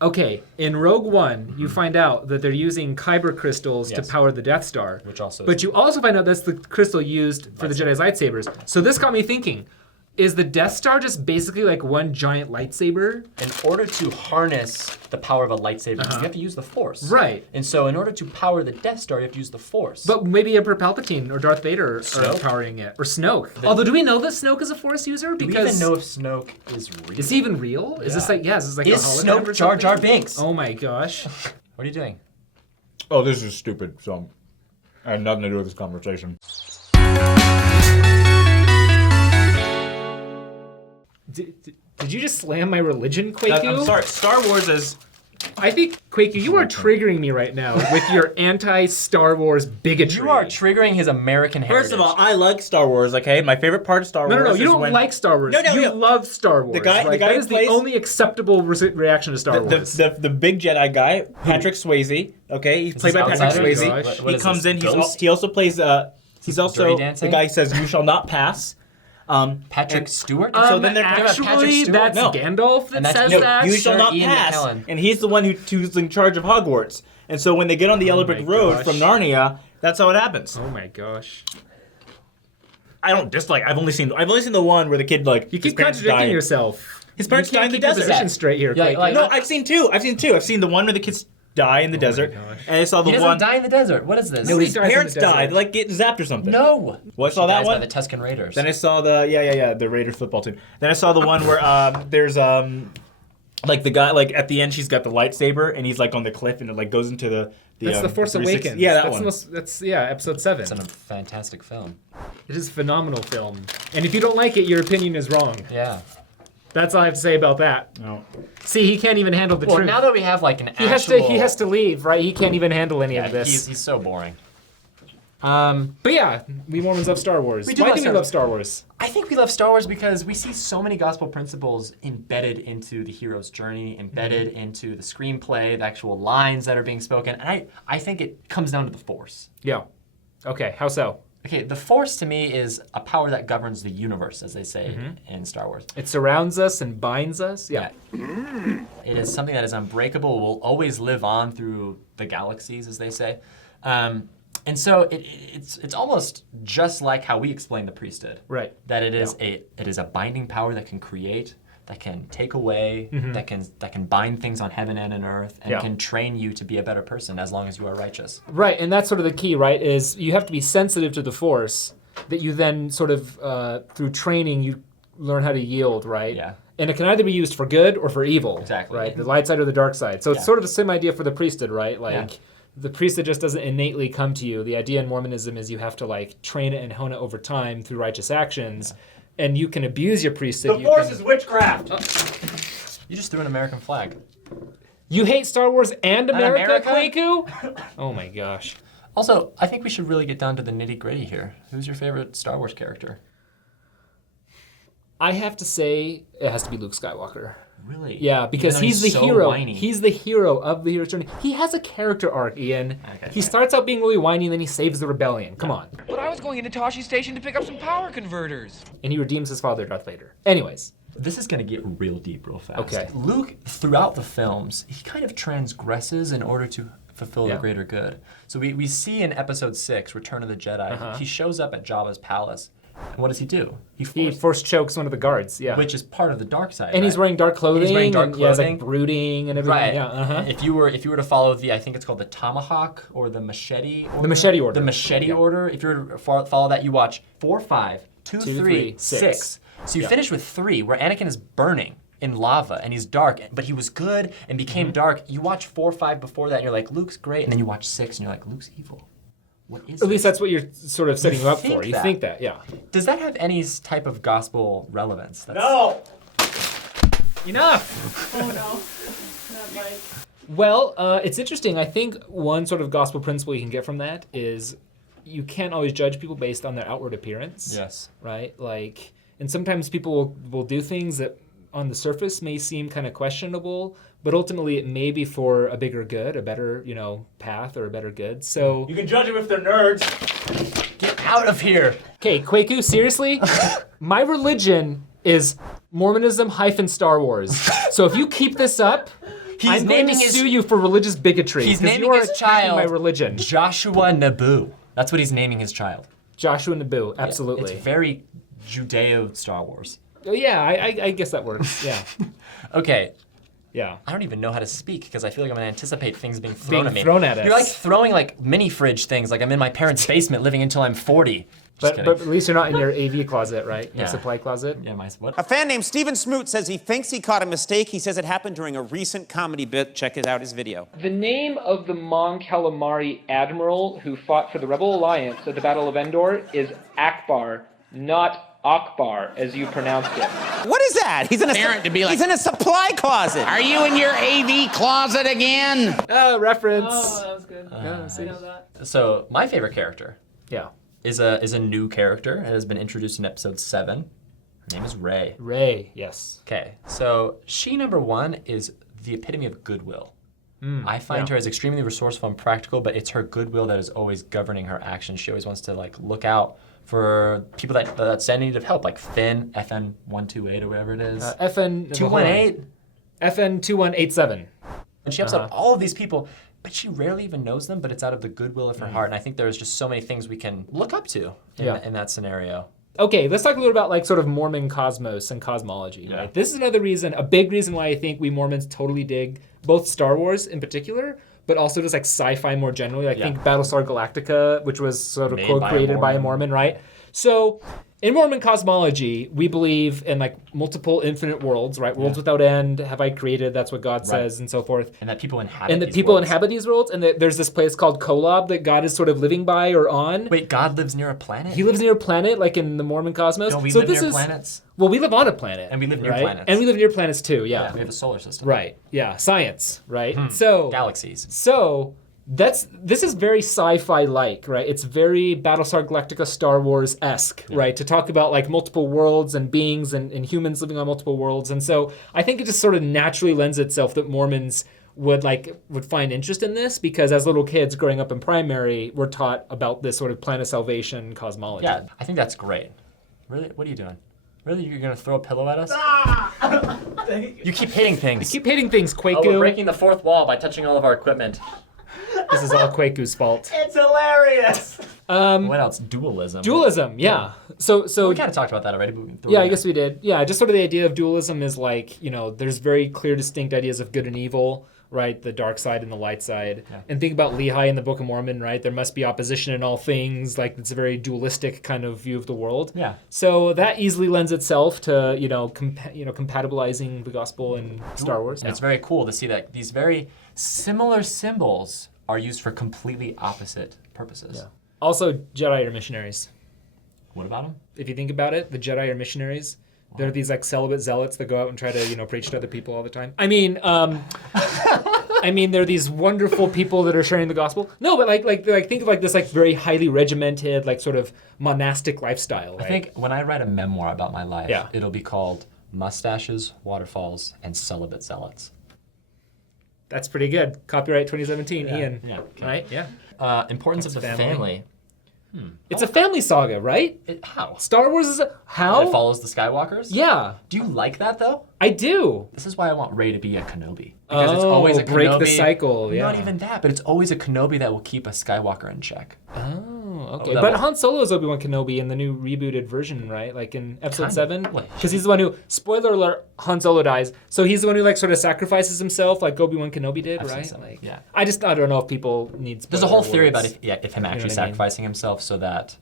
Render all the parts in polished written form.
Okay, in Rogue One, you find out that they're using kyber crystals to power the Death Star. But you also find out that's the crystal used for the Jedi's lightsabers. So this got me thinking, is the Death Star just basically like one giant lightsaber? In order to harness the power of a lightsaber, you have to use the Force. Right. And so in order to power the Death Star, you have to use the Force. But maybe Emperor Palpatine or Darth Vader are powering it. Or Snoke. Although, do we know that Snoke is a Force user? Do we even know if Snoke is real? Is he even real? Is this like, is this like is a hologram Snoke or Jar something? Jar Binks? Oh my gosh. What are you doing? Oh, this is stupid, so I have nothing to do with this conversation. Did you just slam my religion, Kwaku? I'm sorry. Star Wars is... I think, Kwaku, you are triggering me right now with your anti-Star Wars bigotry. You are triggering his American heritage. First of all, I like Star Wars, okay? My favorite part of Star Wars No, is you don't when... like Star Wars. You love Star Wars. The guy that who is plays... the only acceptable reaction to Star Wars. The big Jedi guy, Patrick Swayze, okay? He's played by Patrick Swayze. What He comes in, Ghost? he also plays... he's also the guy who says, "You shall not pass." Patrick Stewart? So then they're actually, that's Gandalf that says no, that. you shall not Ian pass. McKellen. And he's the one who's in charge of Hogwarts. And so when they get on the Yellow Brick Road gosh. from Narnia, that's how it happens. Oh my gosh. I don't dislike. I've only seen the one where the kid You keep contradicting yourself. His parents die in the You can't keep your desert. position straight here, Yeah, Kwaku. like- No, I've seen two. I've seen the one where the kids die in the desert, gosh. and I saw the He one. doesn't die in the desert. What is this? No, his dies in the parents desert. died, like getting zapped or something. No. Well, I saw that Dies one. by the Tusken Raiders. Then I saw the Raiders football team. Then I saw the one where there's like the guy like at the end she's got the lightsaber and he's like on the cliff and it like goes into the That's the Force 360. Awakens. Yeah, that that's one. That's episode 7. It's a fantastic film. It is a phenomenal film. And if you don't like it, your opinion is wrong. Yeah. That's all I have to say about that. No. See, he can't even handle the Well, truth. now that we have like an he has to leave, right? He can't even handle any of this. He's so boring. But yeah, we Mormons love Star Wars. We do Why love do we Star love Wars. Star Wars? I think we love Star Wars because we see so many gospel principles embedded into the hero's journey, embedded into the screenplay, the actual lines that are being spoken. And I think it comes down to the Force. Yeah. Okay, how so? Okay, the Force to me is a power that governs the universe, as they say in Star Wars. It surrounds us and binds us. Yeah. It is something that is unbreakable, will always live on through the galaxies, as they say. And so it's almost just like how we explain the priesthood. Right. That it is a binding power that can create, that can take away, that can bind things on heaven and on earth, and can train you to be a better person as long as you are righteous. Right, and that's sort of the key, right? Is you have to be sensitive to the Force, that you then sort of through training you learn how to yield, right? Yeah. And it can either be used for good or for evil. Exactly. Right. The light side or the dark side. So it's sort of the same idea for the priesthood, right? Like. The priesthood just doesn't innately come to you. The idea in Mormonism is you have to like train it and hone it over time through righteous actions, and you can abuse your priesthood. The Force is witchcraft. You just threw an American flag. You hate Star Wars and America, America? Kwaku? Oh my gosh. Also, I think we should really get down to the nitty-gritty here. Who's your favorite Star Wars character? I have to say it has to be Luke Skywalker. Really? Yeah, because Even though he's the so hero. whiny. He's the hero of the hero's journey. He has a character arc, Ian. Okay. He starts out being really whiny, and then he saves the rebellion. Come on. But I was going into Toshi Station to pick up some power converters. And he redeems his father, Darth Vader. Anyways. This is going to get real deep real fast. Okay. Luke, throughout the films, he kind of transgresses in order to fulfill the greater good. So we see in Episode 6, Return of the Jedi, he shows up at Jabba's palace. And what does he do? He force chokes one of the guards, Which is part of the dark side. And he's wearing dark clothing. He's wearing dark and he has clothing. like brooding and everything. Right. Yeah. If you were to follow I think it's called the Tomahawk or the Machete Order. The Machete Order. The Machete Order. If you were to follow that, you watch 4, 5, 2, 3, 6. So you finish with 3, where Anakin is burning in lava and he's dark, but he was good and became dark. You watch 4, 5 before that, and you're like, Luke's great, and then you watch 6, and you're like, Luke's evil. What is At least this? that's what you're sort of setting you up for. You think that, yeah. Does that have any type of gospel relevance? No. Enough. Oh no. Not right. Well, it's interesting. I think one sort of gospel principle you can get from that is you can't always judge people based on their outward appearance. Yes. Right? Like, and sometimes people will do things that on the surface may seem kind of questionable, but ultimately it may be for a bigger good, a better, path or a better good. So You can judge them if they're nerds. Get out of here. okay, Kwaku, seriously? My religion is Mormonism-Star Wars. So if you keep this up, I'm going to sue you for religious bigotry. He's 'cause naming you are his attacking child my religion. Joshua Nabu. That's what he's naming his child. Joshua Nabu, absolutely. It's very Judeo Star Wars. Oh, yeah, I guess that works. Yeah. Okay. Yeah. I don't even know how to speak because I feel like I'm gonna anticipate things being thrown at me. Thrown at us. You're like throwing like mini fridge things, like I'm in my parents' basement living until I'm 40. But at least you're not in your AV closet, right? Your supply closet. Yeah, my what? A fan named Stephen Smoot says he thinks he caught a mistake. He says it happened during a recent comedy bit. Check out his video. The name of the Mon Calamari admiral who fought for the Rebel Alliance at the Battle of Endor is Akbar, not Akbar, as you pronounced it. What is that? He's in a he's in a supply closet. Are you in your AV closet again? Oh, reference. Oh, that was good. Yeah, I know that. So my favorite character Yeah. is a new character. It has been introduced in episode 7. Her name is Rey. Rey, yes. Okay, so she, number one, is the epitome of goodwill. I find her as extremely resourceful and practical, but it's her goodwill that is always governing her actions. She always wants to like look out for people that stand in need of help, like Finn, FN 128 or whatever it is. FN 218. FN 2187. And she helps out all of these people, but she rarely even knows them, but it's out of the goodwill of her heart. And I think there's just so many things we can look up to in that scenario. Okay, let's talk a little about like sort of Mormon cosmos and cosmology. Right? This is another reason, a big reason why I think we Mormons totally dig both Star Wars in particular, but also just like sci-fi more generally. Like think Battlestar Galactica, which was sort of co-created by a Mormon, right? So in Mormon cosmology, we believe in like multiple infinite worlds, right? Worlds without end have I created, that's what God says, and so forth. And that people inhabit And that these people worlds. inhabit these worlds, and that there's this place called Kolob that God is sort of living by or on. Wait, God lives near a planet? He lives near a planet, like in the Mormon cosmos. Don't we so live this near is, planets? Well, we live on a planet. And we live near right? planets. And we live near planets too, yeah. We have a solar system. Right, yeah, science, right? So Galaxies. So this is very sci-fi like, right? It's very Battlestar Galactica, Star Wars-esque, right? To talk about like multiple worlds and beings and humans living on multiple worlds. And so I think it just sort of naturally lends itself that Mormons would find interest in this, because as little kids growing up in primary, we're taught about this sort of plan of salvation cosmology. Yeah, I think that's great. Really? What are you doing? Really? You're gonna throw a pillow at us? You keep hitting things. Keep hitting things, Kwaku. Oh, we're breaking the fourth wall by touching all of our equipment. This is all Kwaku's fault. It's hilarious. What else? Dualism. Dualism, yeah. So we kind of talked about that already. But yeah, I guess we did. Yeah, just sort of the idea of dualism is like, there's very clear, distinct ideas of good and evil, right? The dark side and the light side. Yeah. And think about Lehi in the Book of Mormon, right? There must be opposition in all things. Like, it's a very dualistic kind of view of the world. Yeah. So that easily lends itself to, compatibilizing the gospel and Star Wars. And it's very cool to see that these very similar symbols are used for completely opposite purposes. Yeah. Also, Jedi are missionaries. What about them? If you think about it, the Jedi are missionaries. They're these like celibate zealots that go out and try to, preach to other people all the time. I mean, they're these wonderful people that are sharing the gospel. No, but like think of like this like very highly regimented, like sort of monastic lifestyle, right? I think when I write a memoir about my life, it'll be called Mustaches, Waterfalls, and Celibate Zealots. That's pretty good. Copyright 2017, Ian. Yeah. Right? Yeah. Importance of the family. It's a family saga, right? How? Star Wars is how? It follows the Skywalkers? Yeah. Do you like that, though? I do. This is why I want Rey to be a Kenobi. Because it's always a Kenobi. Break the cycle, yeah. Not even that, but it's always a Kenobi that will keep a Skywalker in check. Oh, okay. But Han Solo is Obi-Wan Kenobi in the new rebooted version, right? Like in Episode 7? Because he's the one who, spoiler alert, Han Solo dies. So he's the one who like sort of sacrifices himself like Obi-Wan Kenobi did, right? So. Like, yeah. I don't know if people need There's a whole theory about if him actually what I mean? sacrificing himself so that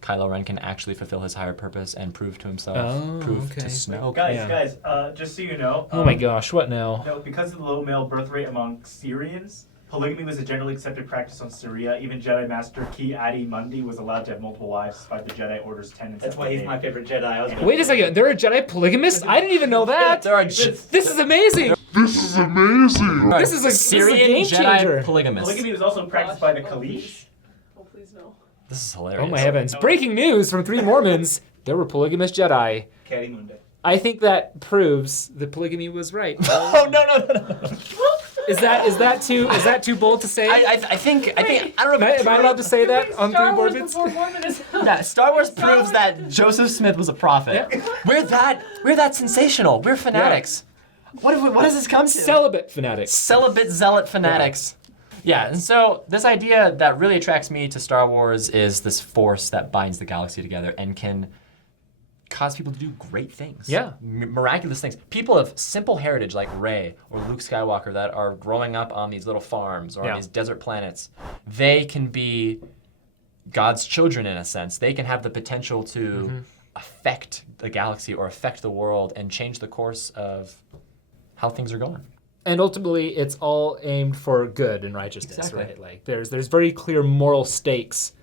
Kylo Ren can actually fulfill his higher purpose and prove to himself, prove to Snoke. Guys, just so you know. Oh my gosh, what now? No, because of the low male birth rate among Syrians, polygamy was a generally accepted practice on Syria. Even Jedi Master Ki Adi Mundi was allowed to have multiple wives despite the Jedi Order's tendency. That's why he's my favorite Jedi. Wait a second, there are Jedi polygamists? I didn't even know that. This is amazing. This is a Syrian game changer. Jedi polygamist. Polygamy was also practiced by the Kalish. Oh, please no. This is hilarious. Oh my heavens. Breaking news from 3 Mormons. There were polygamous Jedi. Kadi Mundi. I think that proves that polygamy was right. Oh no. Is that too bold to say? I think I don't know. Am I allowed to say that on 3 Star Wars Mormons? before Mormonism. Yeah, Star Wars proves that Joseph Smith was a prophet. Yeah. We're that sensational. We're fanatics. What does this come to? Celibate fanatics. Celibate zealot fanatics. Yeah, and so this idea that really attracts me to Star Wars is this force that binds the galaxy together and can cause people to do great things. Yeah. Miraculous things. People of simple heritage like Rey or Luke Skywalker that are growing up on these little farms or on these desert planets, they can be God's children in a sense. They can have the potential to affect the galaxy or affect the world and change the course of how things are going. And ultimately, it's all aimed for good and righteousness, right? Like there's very clear moral stakes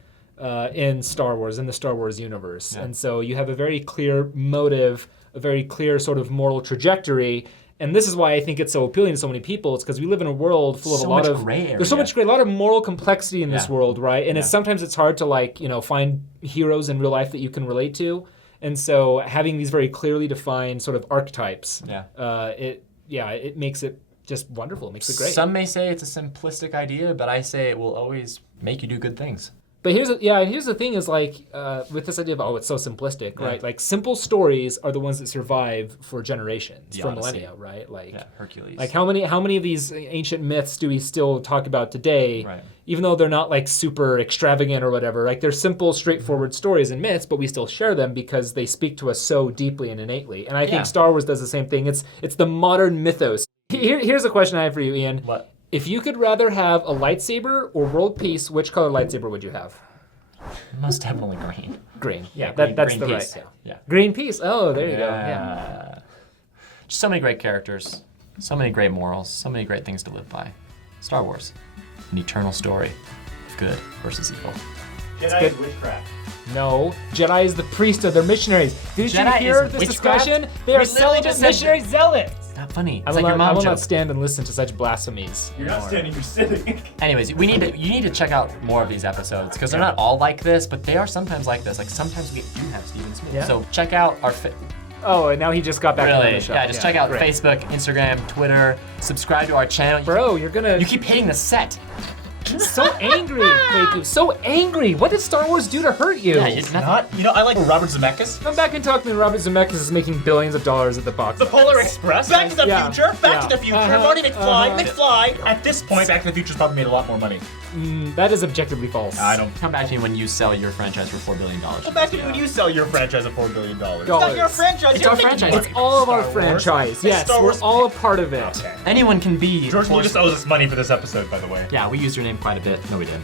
in Star Wars, in the Star Wars universe. And so you have a very clear motive, a very clear sort of moral trajectory. And this is why I think it's so appealing to so many people. It's because we live in a world full of a lot of gray area. There's so much gray, a lot of moral complexity in this world, right? And sometimes it's hard to like, find heroes in real life that you can relate to. And so having these very clearly defined sort of archetypes, it makes it just wonderful. It makes it great. Some may say it's a simplistic idea, but I say it will always make you do good things. But here's the thing is like with this idea of it's so simplistic, right? Like simple stories are the ones that survive for generations, for millennia, right? Like Hercules. Like how many of these ancient myths do we still talk about today? Right. Even though they're not like super extravagant or whatever, like they're simple, straightforward stories and myths, but we still share them because they speak to us so deeply and innately. And I think Star Wars does the same thing. It's the modern mythos. Here's a question I have for you, Ian. What? If you could rather have a lightsaber or world peace, which color lightsaber would you have? Most definitely green. Green. Yeah, green, that's green the piece. right. Yeah. Green peace. Oh, there you go. Yeah. Just so many great characters, so many great morals, so many great things to live by. Star Wars, an eternal story of good versus evil. Jedi is witchcraft. No, Jedi is the priesthood. They're missionaries. Did you hear this discussion? They are celibate missionary zealots. Not funny. I It's like your mom will joke. not stand and listen to such blasphemies. You're not standing, you're sitting. Anyways, you need to check out more of these episodes because they're not all like this, but they are sometimes like this. Like sometimes we do have Stephen Smoot. Yeah. So check out our Oh, and now he just got back into really, the show. yeah. Just check out great. Facebook, Instagram, Twitter. Subscribe to our channel. Bro, you're gonna. You keep hitting the set. So angry, Kwaku. So angry. What did Star Wars do to hurt you? Yeah, it's nothing. I like Robert Zemeckis. Come back and talk to me. Robert Zemeckis is making billions of dollars at the box. The Polar Express. Back to the Future. Back to the Future. Marty McFly. McFly. At this point, Back to the Future's probably made a lot more money. That is objectively false. I don't. Come back to me when you sell your franchise for $4 billion. Well, back to when you sell your franchise at $4 billion. It's not your franchise. It's our franchise. It's all of our franchise. Yes, Star we're Wars. all a part of it. Okay. Anyone can be. George Lucas owes us money for this episode, by the way. Yeah, we used your name quite a bit. No, we didn't.